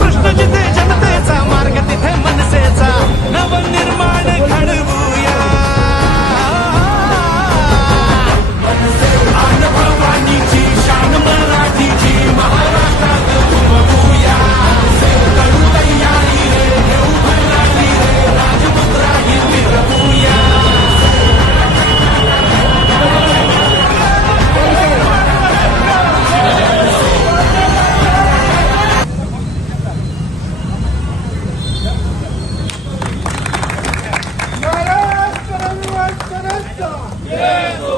Başta ciddi. Yes,